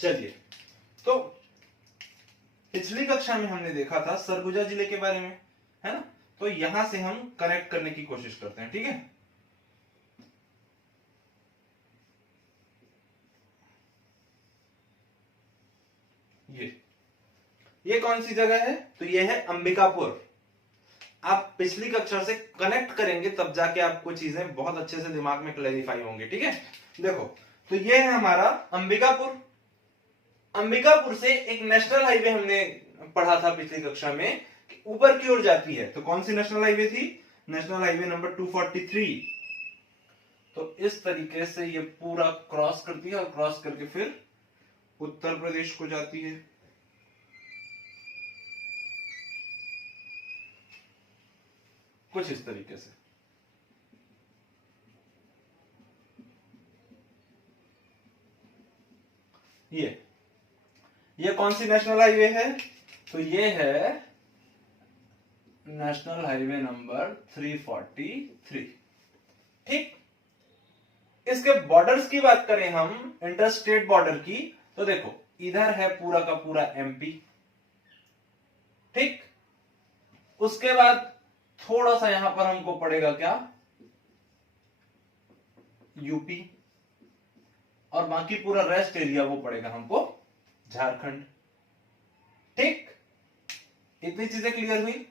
चलिए, तो पिछली कक्षा में हमने देखा था सरगुजा जिले के बारे में, है ना। तो यहां से हम कनेक्ट करने की कोशिश करते हैं, ठीक है। ये कौन सी जगह है? तो ये है अंबिकापुर। आप पिछली कक्षा से कनेक्ट करेंगे तब जाके आपको चीजें बहुत अच्छे से दिमाग में क्लैरिफाई होंगी, ठीक है। देखो, तो ये है हमारा अंबिकापुर। अंबिकापुर से एक नेशनल हाईवे हमने पढ़ा था पिछली कक्षा में, ऊपर की ओर जाती है। तो कौन सी नेशनल हाईवे थी? National highway number 243। तो इस तरीके से ये पूरा क्रॉस करती है और क्रॉस करके फिर उत्तर प्रदेश को जाती है। कुछ इस तरीके से। ये कौन सी नेशनल हाईवे है? तो ये है नेशनल हाईवे नंबर 343, ठीक। इसके बॉर्डर्स की बात करें हम, इंटर स्टेट बॉर्डर की, तो देखो इधर है पूरा का पूरा एमपी, ठीक। उसके बाद थोड़ा सा यहां पर हमको पड़ेगा क्या? यूपी, और बाकी पूरा रेस्ट एरिया वो पड़ेगा हमको झारखंड, ठीक। इतनी चीजें क्लियर हुई।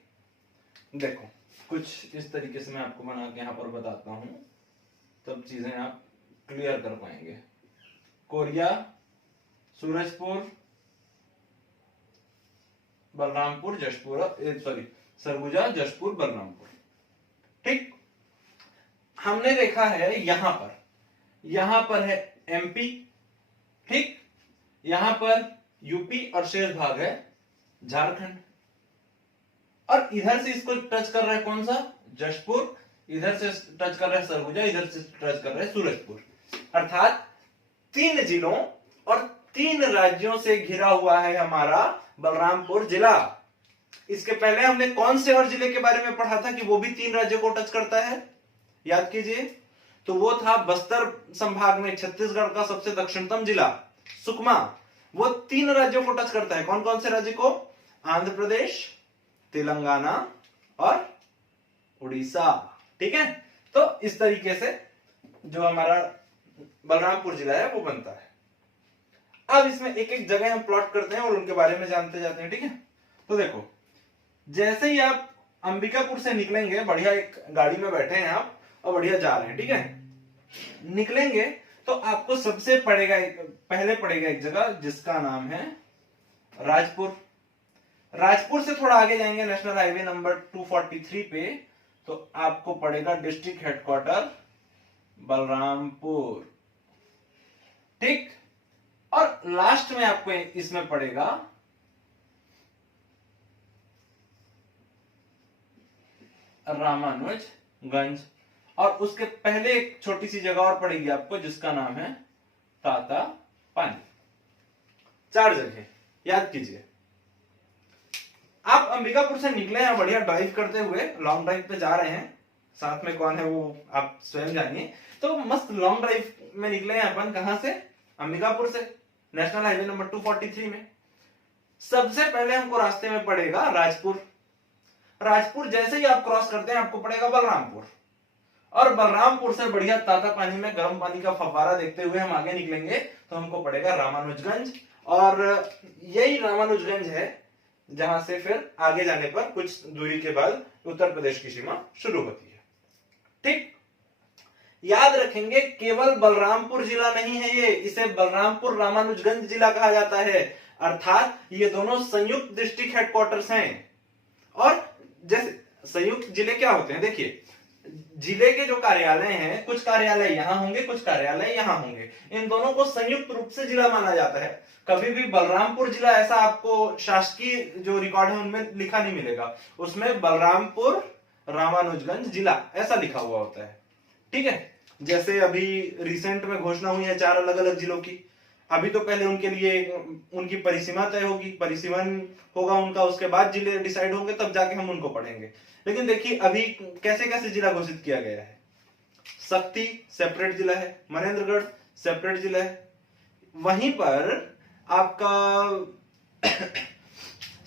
देखो कुछ इस तरीके से मैं आपको बना के यहां पर बताता हूं, तब चीजें आप क्लियर कर पाएंगे। कोरिया, सूरजपुर, बलरामपुर, जशपुर, सॉरी सरगुजा, जशपुर, बलरामपुर, ठीक। हमने देखा है यहां पर है एमपी, ठीक। यहां पर यूपी और शेष भाग है झारखंड, और इधर से इसको टच कर रहा है कौन सा? जशपुर। इधर से टच कर रहा है सरगुजा, इधर से टच कर रहा है सूरजपुर। अर्थात 3 जिलों और 3 राज्यों से घिरा हुआ है हमारा बलरामपुर जिला। इसके पहले हमने कौन से और जिले के बारे में पढ़ा था कि वो भी 3 राज्यों को टच करता है? याद कीजिए, तो वो था बस्तर संभाग में छत्तीसगढ़ का सबसे दक्षिणतम जिला सुकमा। वो 3 राज्यों को टच करता है। कौन कौन से राज्य को? आंध्र प्रदेश, तेलंगाना और उड़ीसा, ठीक है। तो इस तरीके से जो हमारा बलरामपुर जिला है वो बनता है। अब इसमें एक एक जगह हम प्लॉट करते हैं और उनके बारे में जानते जाते हैं, ठीक है। तो देखो, जैसे ही आप अंबिकापुर से निकलेंगे, बढ़िया एक गाड़ी में बैठे हैं आप और बढ़िया जा रहे हैं, ठीक है। निकलेंगे तो आपको सबसे पहले पड़ेगा एक जगह जिसका नाम है राजपुर। राजपुर से थोड़ा आगे जाएंगे नेशनल हाईवे नंबर 243 पे, तो आपको पड़ेगा डिस्ट्रिक्ट हेडक्वार्टर बलरामपुर, ठीक। और लास्ट में आपको इसमें पड़ेगा रामानुजगंज, और उसके पहले एक छोटी सी जगह और पड़ेगी आपको जिसका नाम है तातापानी। 4 जगह याद कीजिए। आप अंबिकापुर से निकले हैं बढ़िया ड्राइव करते हुए, लॉन्ग ड्राइव पे जा रहे हैं, साथ में कौन है वो आप स्वयं जानिए। तो मस्त लॉन्ग ड्राइव में निकले हैं अपन, कहां से? अंबिकापुर से, नेशनल हाईवे नंबर 243 में। सबसे पहले हमको रास्ते में पड़ेगा राजपुर। राजपुर जैसे ही आप क्रॉस करते हैं आपको पड़ेगा बलरामपुर, और बलरामपुर से बढ़िया तातापानी में गर्म पानी का फव्वारा देखते हुए हम आगे निकलेंगे तो हमको पड़ेगा रामानुजगंज। और यही रामानुजगंज है जहां से फिर आगे जाने पर कुछ दूरी के बाद उत्तर प्रदेश की सीमा शुरू होती है, ठीक। याद रखेंगे, केवल बलरामपुर जिला नहीं है ये, इसे बलरामपुर रामानुजगंज जिला कहा जाता है। अर्थात ये दोनों संयुक्त डिस्ट्रिक्ट हेडक्वार्टर्स हैं। और जैसे संयुक्त जिले क्या होते हैं? देखिए, जिले के जो कार्यालय हैं, कुछ कार्यालय यहां होंगे, कुछ कार्यालय यहां होंगे, इन दोनों को संयुक्त रूप से जिला माना जाता है। कभी भी बलरामपुर जिला ऐसा आपको शासकीय जो रिकॉर्ड है उनमें लिखा नहीं मिलेगा, उसमें बलरामपुर रामानुजगंज जिला ऐसा लिखा हुआ होता है, ठीक है। जैसे अभी रिसेंट में घोषणा हुई है 4 अलग अलग जिलों की। अभी तो पहले उनके लिए उनकी परिसीमा तय होगी, परिसीमन होगा उनका, उसके बाद जिले डिसाइड होंगे, तब जाके हम उनको पढ़ेंगे। लेकिन देखिए अभी कैसे कैसे जिला घोषित किया गया है। शक्ति सेपरेट जिला है, मनेन्द्रगढ़ सेपरेट जिला है। वहीं पर आपका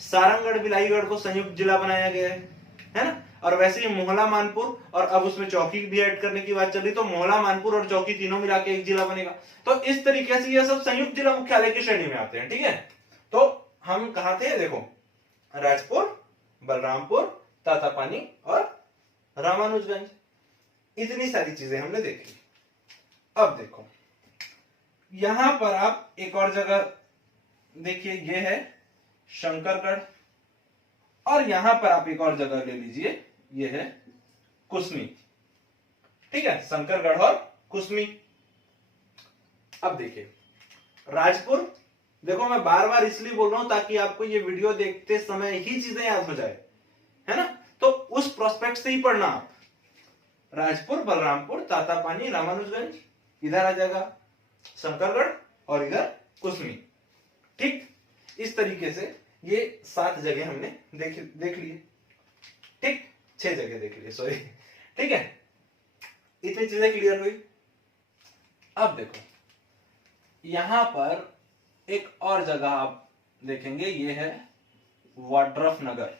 सारंगगढ़ बिलाईगढ़ को संयुक्त जिला बनाया गया है ना। और वैसे ही मोहला मानपुर, और अब उसमें चौकी भी ऐड करने की बात चल रही, तो मोहला मानपुर और चौकी तीनों मिला के एक जिला बनेगा। तो इस तरीके से ये सब संयुक्त जिला मुख्यालय की श्रेणी में आते हैं, ठीक है। तो हम कहा थे, देखो राजपुर, बलरामपुर, तातापानी और रामानुजगंज, इतनी सारी चीजें हमने देखी। अब देखो यहां पर आप एक और जगह देखिए, ये है शंकरगढ़, और यहां पर आप एक और जगह ले लीजिए, ये है कुसमी, ठीक है, शंकरगढ़ और कुसमी। अब देखिए राजपुर, देखो मैं बार बार इसलिए बोल रहा हूं ताकि आपको ये वीडियो देखते समय ही चीजें याद हो जाए, है ना। तो उस प्रोस्पेक्ट से ही पढ़ना आप, राजपुर, बलरामपुर, तातापानी, रामानुजगंज, इधर आ जाएगा शंकरगढ़ और इधर कुसमी, ठीक। इस तरीके से ये 7 जगह हमने देख लिए, ठीक, 6 जगह देख लिए, सॉरी, ठीक है। इतनी चीजें क्लियर हुई। अब देखो यहां पर एक और जगह आप देखेंगे, ये है वाड्रफ नगर,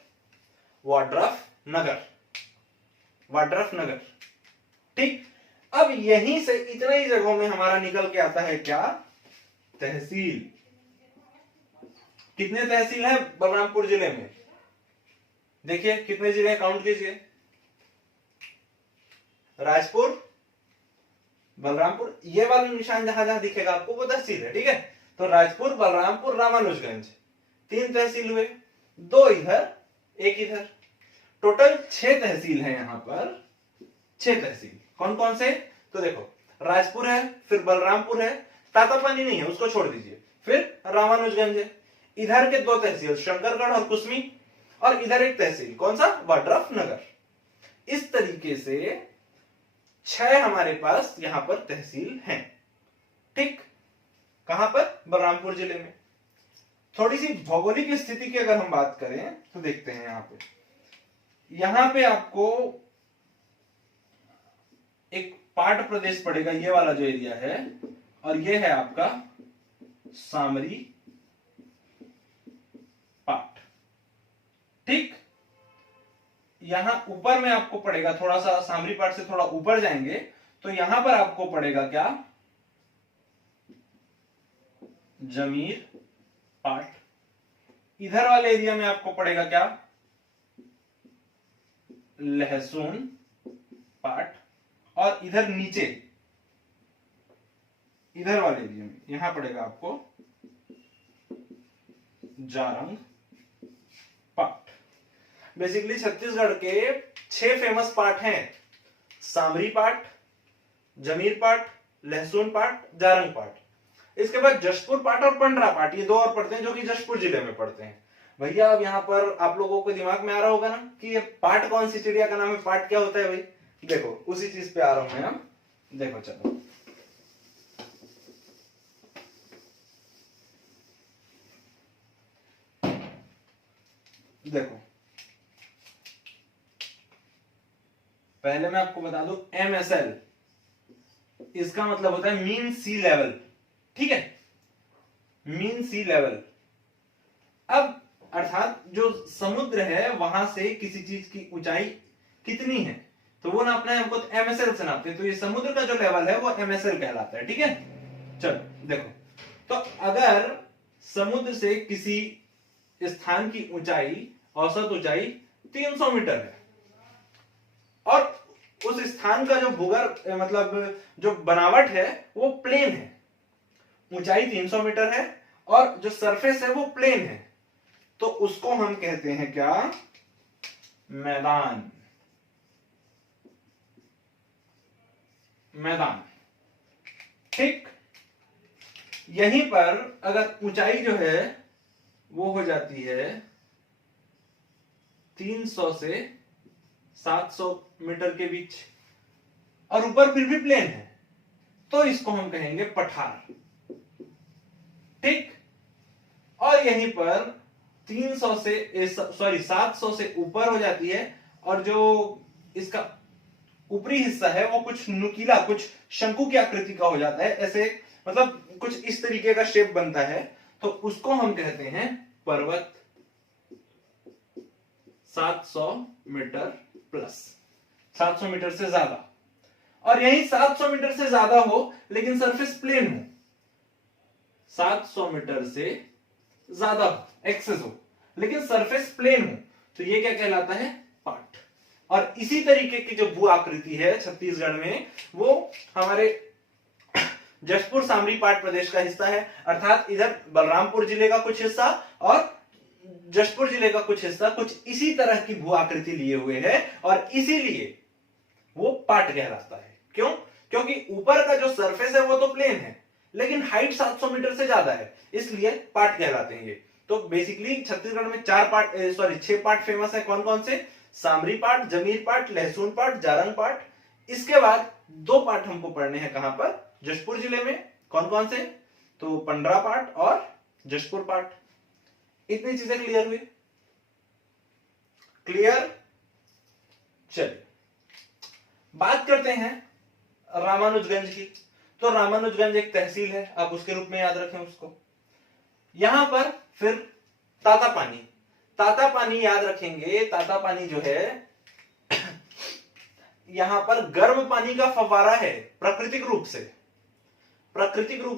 वाड्रफ नगर, वाड्रफ नगर, ठीक। अब यहीं से इतने ही जगहों में हमारा निकल के आता है क्या, तहसील। कितने तहसील हैं बलरामपुर जिले में, देखिए कितने जिले काउंट कीजिए, राजपुर, बलरामपुर, ये वाला निशान जहां जहां दिखेगा आपको वो तहसील है, ठीक है। तो राजपुर, बलरामपुर, रामानुजगंज, 3 तहसील हुए, 2 इधर, 1 इधर, टोटल 6 तहसील है यहां पर, 6 तहसील। कौन कौन से, तो देखो राजपुर है, फिर बलरामपुर है, तातापानी नहीं है उसको छोड़ दीजिए, फिर रामानुजगंज है, इधर के 2 तहसील शंकरगढ़ और कुसमी, और इधर एक तहसील कौन सा, वाड्रफ नगर। इस तरीके से 6 हमारे पास यहां पर तहसील हैं, ठीक। कहां पर, बलरामपुर जिले में। थोड़ी सी भौगोलिक स्थिति की अगर हम बात करें तो देखते हैं, यहां पे आपको एक पाट प्रदेश पड़ेगा, ये वाला जो एरिया है, और ये है आपका सामरी पाट, ठीक। यहां ऊपर में आपको पड़ेगा, थोड़ा सा सामरी पाट से थोड़ा ऊपर जाएंगे तो यहां पर आपको पड़ेगा क्या, जमीर पाट। इधर वाले एरिया में आपको पड़ेगा क्या, लहसुन पाट। और इधर नीचे इधर वाले एरिया में यहां पड़ेगा आपको जारंग पाट। बेसिकली छत्तीसगढ़ के 6 फेमस पाट हैं, सामरी पाट, जमीर पाट, लहसुन पाट, जारंग पाट। इसके बाद जशपुर पाट और पंडरा पाट, ये 2 और पड़ते हैं जो कि जशपुर जिले में पड़ते हैं। भैया अब यहाँ पर आप लोगों को दिमाग में आ रहा होगा ना कि ये पाट कौन सी चिड़िया का नाम है, पाट क्या होता है भाई। देखो उसी चीज पे आ रहा हूं मैं, देखो चलो देखो, पहले मैं आपको बता दूं MSL, इसका मतलब होता है मीन सी लेवल, ठीक है, मीन सी लेवल। अब अर्थात जो समुद्र है वहां से किसी चीज की ऊंचाई कितनी है, तो वो नापना है हमको, तो MSL से नापते हैं। तो ये समुद्र का जो लेवल है वो MSL कहलाता है, ठीक है। चलो देखो, तो अगर समुद्र से किसी स्थान की ऊंचाई, औसत ऊंचाई 300 मीटर है, और उस स्थान का जो भूगर्भ मतलब जो बनावट है वो प्लेन है, ऊंचाई 300 मीटर है और जो सरफेस है वो प्लेन है, तो उसको हम कहते हैं क्या, मैदान, मैदान, ठीक। यहीं पर अगर ऊंचाई जो है वो हो जाती है 300 से 700 मीटर के बीच, और ऊपर फिर भी प्लेन है, तो इसको हम कहेंगे पठार, ठीक। और यहीं पर 300 से 700 से ऊपर हो जाती है, और जो इसका ऊपरी हिस्सा है वो कुछ नुकीला, कुछ शंकु की आकृति का हो जाता है, ऐसे मतलब कुछ इस तरीके का शेप बनता है, तो उसको हम कहते हैं पर्वत 700 मीटर प्लस, 700 मीटर से ज्यादा। और यही 700 मीटर से ज्यादा हो लेकिन सरफेस प्लेन हो, 700 मीटर से ज्यादा एक्सेस हो लेकिन सरफेस प्लेन हो, तो ये क्या कहलाता है? पाट। और इसी तरीके की जो भू आकृति है छत्तीसगढ़ में, वो हमारे जशपुर सामरी पाट प्रदेश का हिस्सा है। अर्थात इधर बलरामपुर जिले का कुछ हिस्सा और जशपुर जिले का कुछ हिस्सा कुछ इसी तरह की भू आकृति लिए हुए है और इसीलिए वो पाट कहलाता है। क्यों? क्योंकि ऊपर का जो सरफेस है वो तो प्लेन है लेकिन हाइट 700 मीटर से ज्यादा है, इसलिए पाट कहलाते हैं ये। तो बेसिकली छत्तीसगढ़ में 6 पाट फेमस है। कौन कौन से? सामरी पाट, जमीर पाट, लहसुन पाट, जारंग पाट। इसके बाद 2 पाट हमको पढ़ने हैं कहां पर? जशपुर जिले में। कौन कौन से? तो पंडरा पाट और जशपुर पाट। इतनी चीजें क्लियर हुई? क्लियर? चलिए बात करते हैं रामानुजगंज की। तो रामानुजगंज एक तहसील है, आप उसके रूप में याद रखें उसको। यहां पर फिर तातापानी, तातापानी याद रखेंगे। तातापानी जो है यहां पर गर्म पानी का फव्वारा है, प्राकृतिक रूप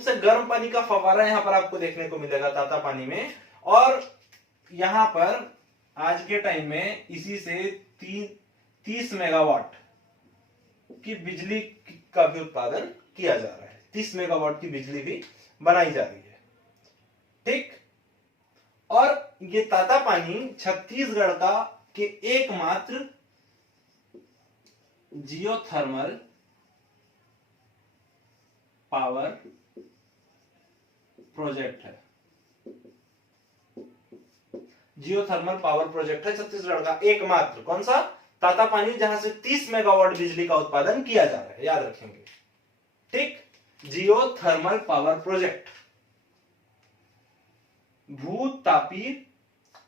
से गर्म पानी का फव्वारा यहां पर आपको देखने को मिलेगा तातापानी में। और यहां पर आज के टाइम में इसी से 30 मेगावाट की बिजली का भी उत्पादन किया जा रहा है। 30 मेगावाट की बिजली भी बनाई जा रही है। ठीक। और ये तातापानी छत्तीसगढ़ का के एकमात्र जियोथर्मल पावर प्रोजेक्ट है। जियोथर्मल पावर प्रोजेक्ट है छत्तीसगढ़ का एकमात्र। कौन सा? तातापानी, जहां से 30 मेगावाट बिजली का उत्पादन किया जा रहा है, याद रखेंगे। ठीक। जियोथर्मल पावर प्रोजेक्ट, भूतापी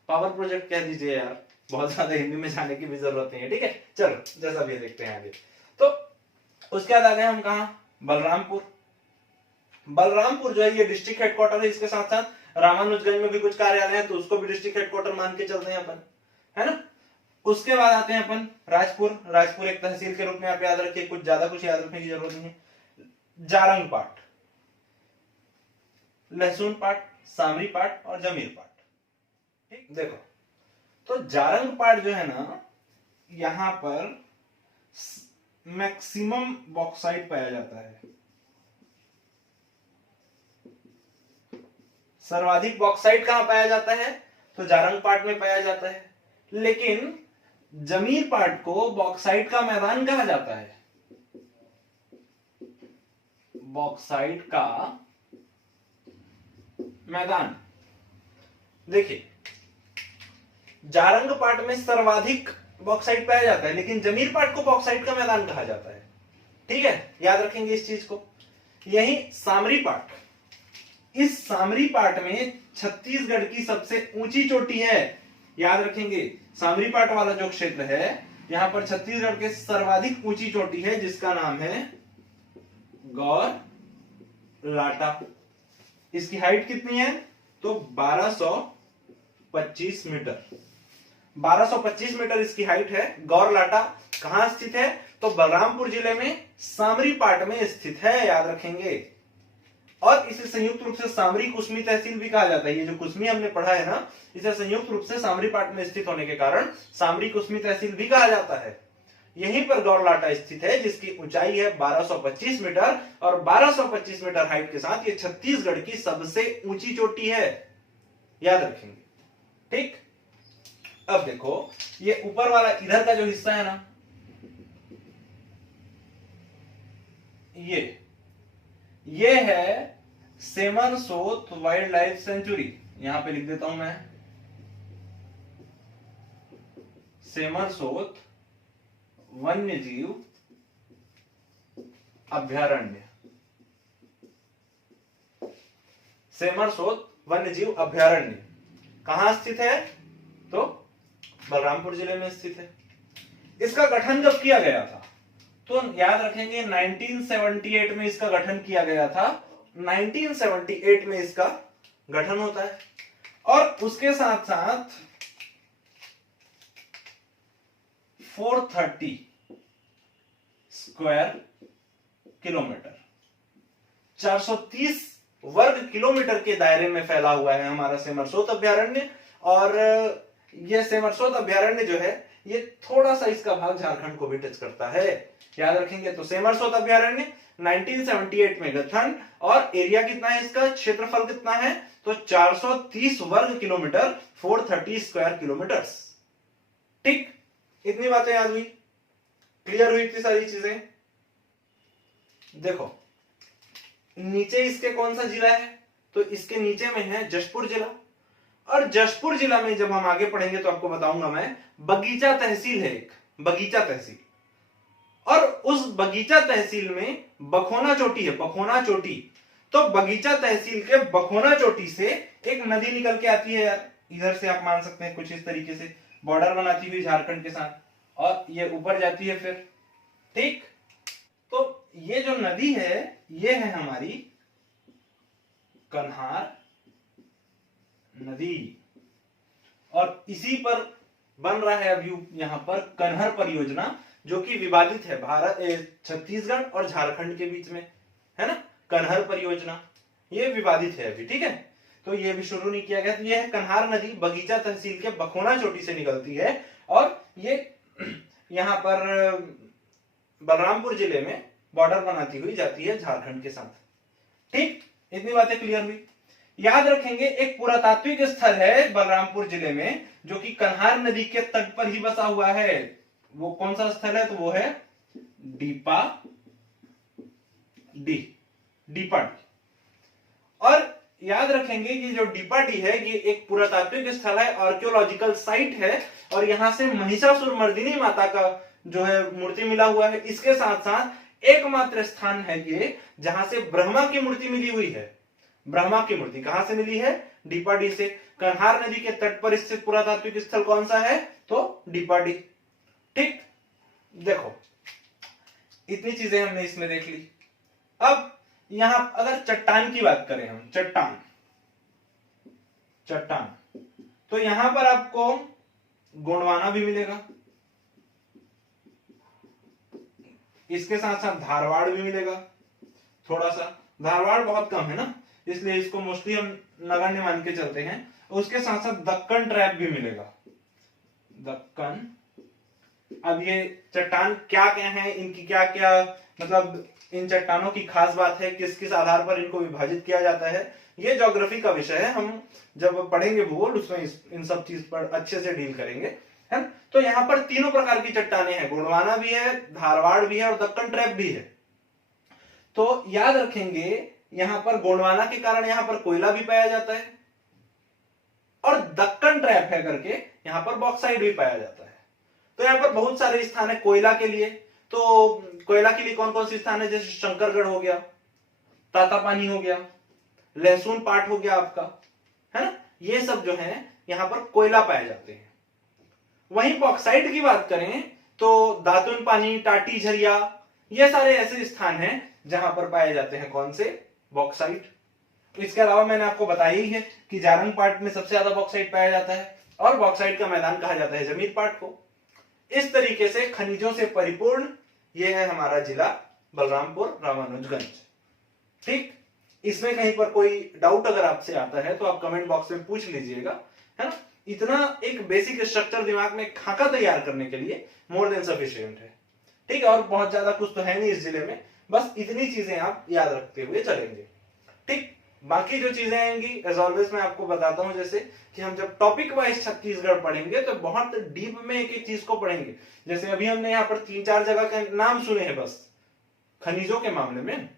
पावर प्रोजेक्ट कह दीजिए यार, बहुत ज्यादा हिंदी में जाने की भी जरूरत नहीं है। ठीक है, चलो जैसा भी देखते हैं आगे। तो उसके बाद आ गए हम कहा? बलरामपुर। बलरामपुर जो है ये डिस्ट्रिक्ट हेडक्वार्टर है। इसके साथ साथ रामानुजगंज में भी कुछ कार्यालय है, तो उसको भी डिस्ट्रिक्ट हेडक्वार्टर मान के चलते हैं अपन, है ना। उसके बाद आते हैं अपन राजपुर। राजपुर एक तहसील के रूप में आप याद रखिए, कुछ ज्यादा कुछ याद रखने की जरूरत नहीं है। जारंग पाट, लहसुन पाट, सामरी पाट और जमीर पाट। ठीक। देखो तो जारंग पाट जो है ना, यहां पर मैक्सिमम बॉक्साइट पाया जाता है। सर्वाधिक बॉक्साइट कहां पाया जाता है? तो जारंग पाट में पाया जाता है। लेकिन जमीर पाट को बॉक्साइट का मैदान कहा जाता है। बॉक्साइट का मैदान। देखिए जारंग पाट में सर्वाधिक बॉक्साइट पाया जाता है लेकिन जमीर पाट को बॉक्साइट का मैदान कहा जाता है। ठीक है, याद रखेंगे इस चीज को। यही सामरी पाट, इस सामरी पाट में छत्तीसगढ़ की सबसे ऊंची चोटी है। याद रखेंगे सामरी पाट वाला जो क्षेत्र है, यहां पर छत्तीसगढ़ के सर्वाधिक ऊंची चोटी है जिसका नाम है गौर लाटा। इसकी हाइट कितनी है? तो 1225 मीटर। 1225 मीटर इसकी हाइट है। गौर लाटा कहां स्थित है? तो बलरामपुर जिले में सामरी पाट में स्थित है, याद रखेंगे। और इसे संयुक्त रूप से सामरी कुसमी तहसील भी कहा जाता है। ये जो कुसमी हमने पढ़ा है ना, इसे संयुक्त रूप से सामरी पाट में स्थित होने के कारण सामरी कुसमी तहसील भी कहा जाता है। यहीं पर गौरलाटा स्थित है जिसकी ऊंचाई है 1225 मीटर और 1225 मीटर हाइट के साथ ये छत्तीसगढ़ की सबसे ऊंची चोटी है, याद रखेंगे। ठीक। अब देखो ये ऊपर वाला इधर का जो हिस्सा है ना, ये है सेमरसोत वाइल्ड लाइफ सेंचुरी। यहां पे लिख देता हूं मैं, सेमरसोत वन्यजीव अभ्यारण्य। सेमरसोत वन्यजीव अभ्यारण्य कहां स्थित है? तो बलरामपुर जिले में स्थित है। इसका गठन कब किया गया था? तो याद रखेंगे 1978 में इसका गठन किया गया था। 1978 में इसका गठन होता है, और उसके साथ साथ 430 स्क्वायर किलोमीटर, 430 वर्ग किलोमीटर के दायरे में फैला हुआ है हमारा सेमरसोत अभ्यारण्य। और यह सेमरसोत अभ्यारण्य जो है ये थोड़ा सा इसका भाग झारखंड को भी टच करता है, याद रखेंगे। तो सेमरसोत अभ्यारण्य 1978 में गठन, और एरिया कितना है इसका, क्षेत्रफल कितना है, तो 430 वर्ग किलोमीटर, 430 स्क्वायर किलोमीटर। ठीक, इतनी बातें याद हुई, क्लियर हुई इतनी सारी चीजें। देखो नीचे इसके कौन सा जिला है, तो इसके नीचे में है जशपुर जिला, और जशपुर जिला में जब हम आगे पढ़ेंगे तो आपको बताऊंगा मैं, बगीचा तहसील है एक, बगीचा तहसील, और उस बगीचा तहसील में बखोना चोटी है, बखोना चोटी। तो बगीचा तहसील के बखोना चोटी से एक नदी निकल के आती है यार, इधर से आप मान सकते हैं कुछ इस तरीके से बॉर्डर बनाती हुई झारखंड के साथ, और ये ऊपर जाती है फिर। ठीक, तो ये जो नदी है ये है हमारी कन्हार नदी, और इसी पर बन रहा है अभी यहां पर कन्हर परियोजना, जो कि विवादित है भारत छत्तीसगढ़ और झारखंड के बीच में, है ना, कन्हर परियोजना ये विवादित है अभी। ठीक है, तो ये भी शुरू नहीं किया गया। तो ये है कन्हार नदी, बगीचा तहसील के बखोना चोटी से निकलती है, और ये यहां पर बलरामपुर जिले में बॉर्डर बनाती हुई जाती है झारखंड के साथ। ठीक, इतनी बातें क्लियर हुई। याद रखेंगे एक पुरातात्विक स्थल है बलरामपुर जिले में, जो कि कन्हार नदी के तट पर ही बसा हुआ है। वो कौन सा स्थल है, तो वो है डीपा डी, डीपा डी। और याद रखेंगे कि जो डीपा डी है ये एक पुरातात्विक स्थल है, आर्कियोलॉजिकल साइट है, और यहां से महिषासुर मर्दिनी माता का जो है मूर्ति मिला हुआ है। इसके साथ साथ एकमात्र स्थान है ये जहां से ब्रह्मा की मूर्ति मिली हुई है। ब्रह्मा की मूर्ति कहां से मिली है, डीपाडी से। कन्हार नदी के तट पर स्थित पुरातात्विक स्थल कौन सा है, तो डीपाडी। ठीक, देखो इतनी चीजें हमने इसमें देख ली। अब यहां अगर चट्टान की बात करें हम, चट्टान, चट्टान, तो यहां पर आपको गोंडवाना भी मिलेगा, इसके साथ साथ धारवाड़ भी मिलेगा। थोड़ा सा धारवाड़ बहुत कम है ना, इसलिए इसको मोस्टली हम नगण्य मान के चलते हैं। उसके साथ साथ दक्कन ट्रैप भी मिलेगा, दक्कन। अब ये चट्टान क्या क्या है, इनकी क्या क्या मतलब इन चट्टानों की खास बात है, किस किस आधार पर इनको विभाजित किया जाता है, ये ज्योग्राफी का विषय है। हम जब पढ़ेंगे भूगोल उसमें इन सब चीज पर अच्छे से डील करेंगे, है। तो यहाँ पर तीनों प्रकार की चट्टाने हैं, गोंडवाना भी है, धारवाड़ भी है, और दक्कन ट्रैप भी है। तो याद रखेंगे यहां पर गोंडवाना के कारण यहां पर कोयला भी पाया जाता है, और दक्कन ट्रैप है करके यहां पर बॉक्साइट भी पाया जाता है। तो यहां पर बहुत सारे स्थान है कोयला के लिए। तो कोयला के लिए कौन कौन से स्थान है, जैसे शंकरगढ़ हो गया, तातापानी हो गया, लहसुन पाट हो गया आपका, है ना, ये सब जो है यहां पर कोयला पाए जाते हैं। वहीं बॉक्साइट की बात करें तो दातुन पानी, टाटी झरिया, ये सारे ऐसे स्थान हैं जहां पर पाए जाते हैं कौन से, बॉक्साइट। इसके अलावा मैंने आपको बताया ही है कि जारंग पाट में सबसे ज्यादा बॉक्साइट पाया जाता है, और बॉक्साइट का मैदान कहा जाता है जमीर पाट को। इस तरीके से खनिजों से परिपूर्ण ये है हमारा जिला बलरामपुर रामानुजगंज। ठीक, इसमें कहीं पर कोई डाउट अगर आपसे आता है तो आप कमेंट बॉक्स में पूछ लीजिएगा, है ना। इतना एक बेसिक स्ट्रक्चर दिमाग में खाका तैयार करने के लिए मोर देन सफिशिएंट है। ठीक है, और बहुत ज्यादा कुछ तो है नहीं इस जिले में, बस इतनी चीजें आप याद रखते हुए चलेंगे। ठीक, बाकी जो चीजें आएंगी एज ऑलवेज मैं आपको बताता हूं, जैसे कि हम जब टॉपिक वाइज छत्तीसगढ़ पढ़ेंगे तो बहुत डीप में एक एक चीज को पढ़ेंगे। जैसे अभी हमने यहाँ पर 3-4 जगह के नाम सुने हैं बस खनिजों के मामले में।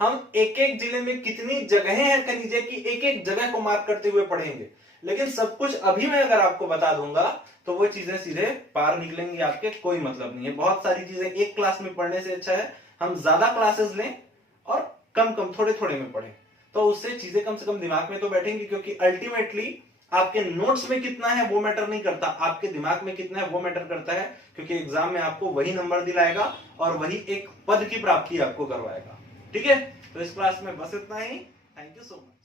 हम एक एक जिले में कितनी जगहें हैं खनिजे की, एक एक जगह को मार्क करते हुए पढ़ेंगे। लेकिन सब कुछ अभी मैं अगर आपको बता दूंगा तो वो चीजें सीधे पार निकलेंगी आपके, कोई मतलब नहीं है। बहुत सारी चीजें एक क्लास में पढ़ने से अच्छा है हम ज्यादा क्लासेस लें और कम कम थोड़े थोड़े में पढ़ें, तो उससे चीजें कम से कम दिमाग में तो बैठेंगी। क्योंकि अल्टीमेटली आपके नोट्स में कितना है वो मैटर नहीं करता, आपके दिमाग में कितना है वो मैटर करता है। क्योंकि एग्जाम में आपको वही नंबर दिलाएगा और वही एक पद की प्राप्ति आपको करवाएगा। ठीक है, तो इस क्लास में बस इतना ही। Thank you so much.